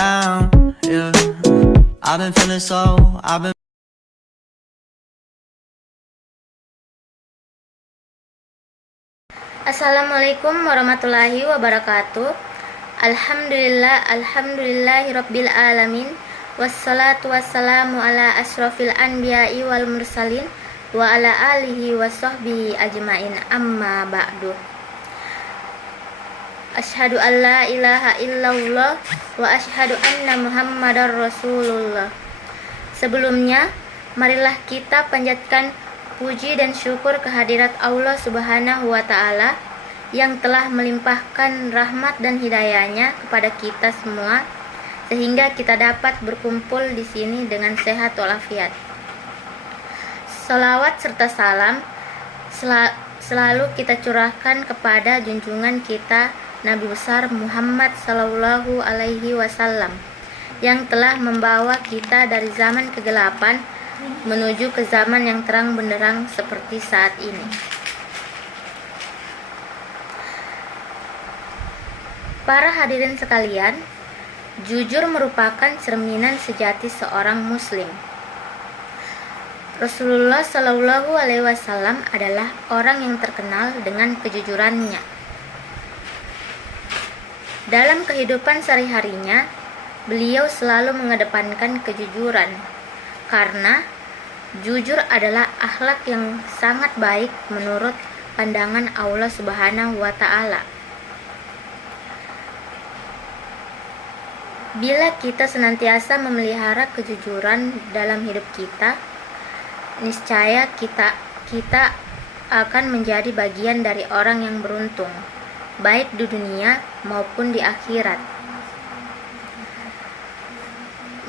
down, yeah. I've been feeling so, I've been. Assalamualaikum warahmatullahi wabarakatuh. Alhamdulillahirabbil alamin. Wassalatu wassalamu ala asrofil anbiya'i wal mursalin wa ala alihi wa sahbihi ajmain, amma ba'du. Asyhadu an la ilaha illallah wa asyhadu anna muhammadar rasulullah. Sebelumnya, marilah kita panjatkan puji dan syukur kehadirat Allah Subhanahu wa Ta'ala yang telah melimpahkan rahmat dan hidayahnya kepada kita semua, sehingga kita dapat berkumpul di sini dengan sehat walafiat. Salawat serta salam selalu kita curahkan kepada junjungan kita Nabi besar Muhammad Sallallahu Alaihi Wasallam yang telah membawa kita dari zaman kegelapan menuju ke zaman yang terang benderang seperti saat ini. Para hadirin sekalian, jujur merupakan cerminan sejati seorang muslim. Rasulullah Sallallahu Alaihi Wasallam adalah orang yang terkenal dengan kejujurannya. Dalam kehidupan sehari-harinya, beliau selalu mengedepankan kejujuran, karena jujur adalah akhlak yang sangat baik menurut pandangan Allah Subhanahu wa Ta'ala. Bila kita senantiasa memelihara kejujuran dalam hidup kita, niscaya kita akan menjadi bagian dari orang yang beruntung, baik di dunia maupun di akhirat.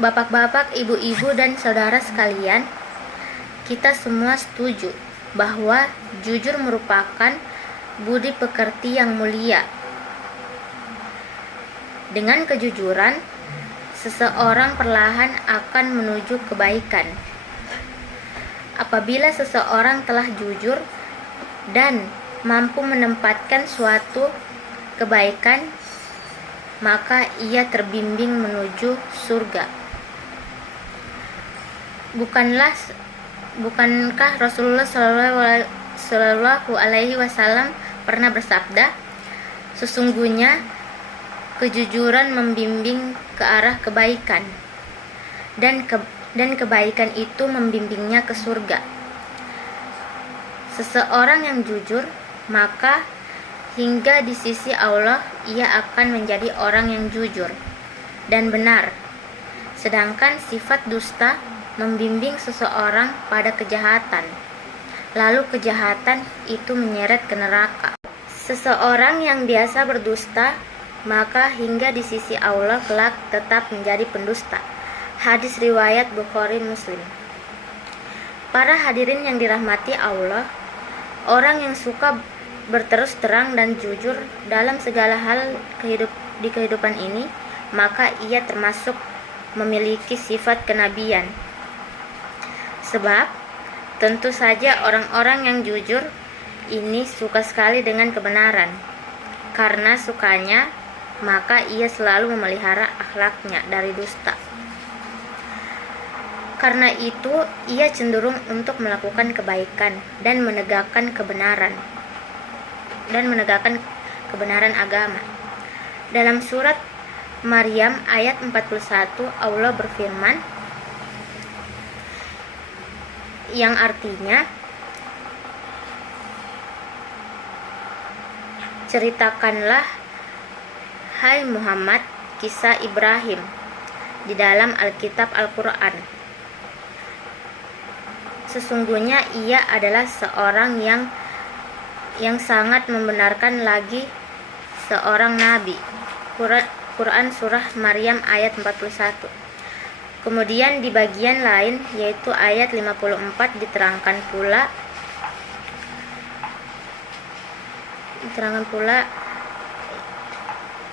Bapak-bapak, ibu-ibu, dan saudara sekalian, kita semua setuju bahwa jujur merupakan budi pekerti yang mulia. Dengan kejujuran, seseorang perlahan akan menuju kebaikan. Apabila seseorang telah jujur dan mampu menempatkan suatu kebaikan, maka ia terbimbing menuju surga. Bukankah Rasulullah Sallallahu Alaihi Wasallam pernah bersabda, sesungguhnya kejujuran membimbing ke arah kebaikan, dan kebaikan itu membimbingnya ke surga. Seseorang yang jujur, maka hingga di sisi Allah ia akan menjadi orang yang jujur dan benar. Sedangkan sifat dusta membimbing seseorang pada kejahatan, lalu kejahatan itu menyeret ke neraka. Seseorang yang biasa berdusta, maka hingga di sisi Allah kelak tetap menjadi pendusta. Hadis riwayat Bukhari Muslim. Para hadirin yang dirahmati Allah, orang yang suka berterus terang dan jujur dalam segala hal di kehidupan ini, maka ia termasuk memiliki sifat kenabian. Sebab tentu saja orang-orang yang jujur ini suka sekali dengan kebenaran. Karena sukanya, maka ia selalu memelihara akhlaknya dari dusta. Karena itu, ia cenderung untuk melakukan kebaikan dan menegakkan kebenaran agama. Dalam surat Maryam ayat 41, Allah berfirman, yang artinya, ceritakanlah, hai Muhammad, kisah Ibrahim di dalam Alkitab Al-Quran. Sesungguhnya ia adalah seorang yang sangat membenarkan, lagi seorang nabi. Quran surah Maryam ayat 41. Kemudian di bagian lain, yaitu ayat 54, diterangkan pula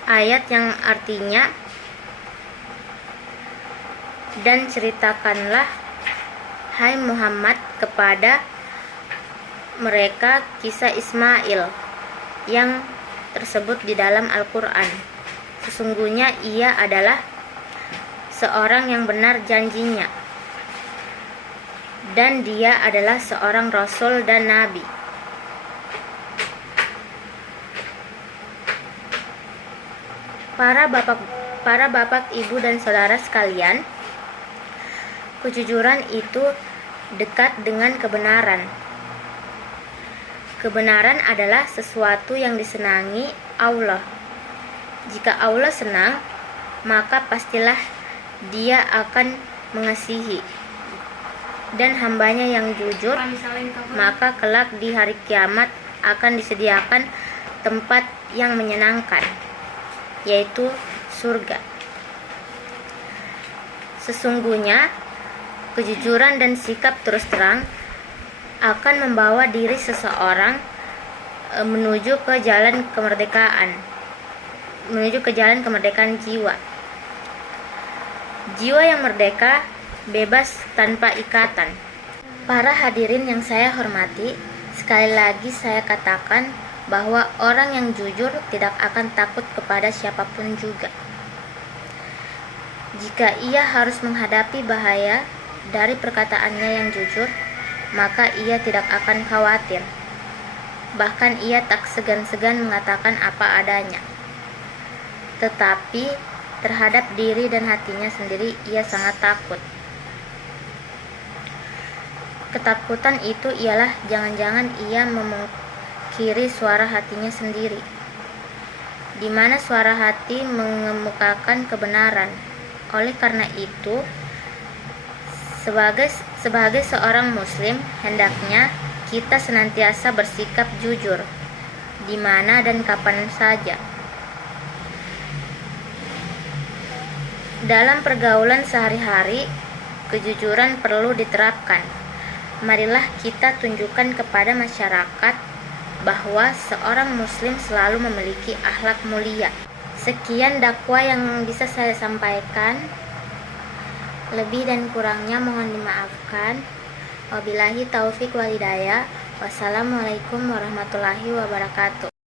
ayat yang artinya, dan ceritakanlah, hai Muhammad, kepada mereka kisah Ismail yang tersebut di dalam Al-Quran. Sesungguhnya ia adalah seorang yang benar janjinya, dan dia adalah seorang rasul dan nabi. Para bapak, ibu dan saudara sekalian, kejujuran itu dekat dengan kebenaran. Kebenaran adalah sesuatu yang disenangi Allah. Jika Allah senang, maka pastilah Dia akan mengasihi dan hambanya yang jujur, maka kelak di hari kiamat akan disediakan tempat yang menyenangkan, yaitu surga. Sesungguhnya kejujuran dan sikap terus terang akan membawa diri seseorang menuju ke jalan kemerdekaan jiwa. Jiwa yang merdeka, bebas tanpa ikatan. Para hadirin yang saya hormati, sekali lagi saya katakan bahwa orang yang jujur tidak akan takut kepada siapapun juga. Jika ia harus menghadapi bahaya dari perkataannya yang jujur, maka ia tidak akan khawatir. Bahkan ia tak segan-segan mengatakan apa adanya. Tetapi terhadap diri dan hatinya sendiri ia sangat takut. Ketakutan itu ialah jangan-jangan ia memungkiri suara hatinya sendiri, di mana suara hati mengemukakan kebenaran. Oleh karena itu, sebagai seorang muslim, hendaknya kita senantiasa bersikap jujur di mana dan kapan saja. Dalam pergaulan sehari-hari, kejujuran perlu diterapkan. Marilah kita tunjukkan kepada masyarakat bahwa seorang muslim selalu memiliki akhlak mulia. Sekian dakwah yang bisa saya sampaikan. Lebih dan kurangnya mohon dimaafkan. Wabillahi taufik wal hidayah. Wassalamualaikum warahmatullahi wabarakatuh.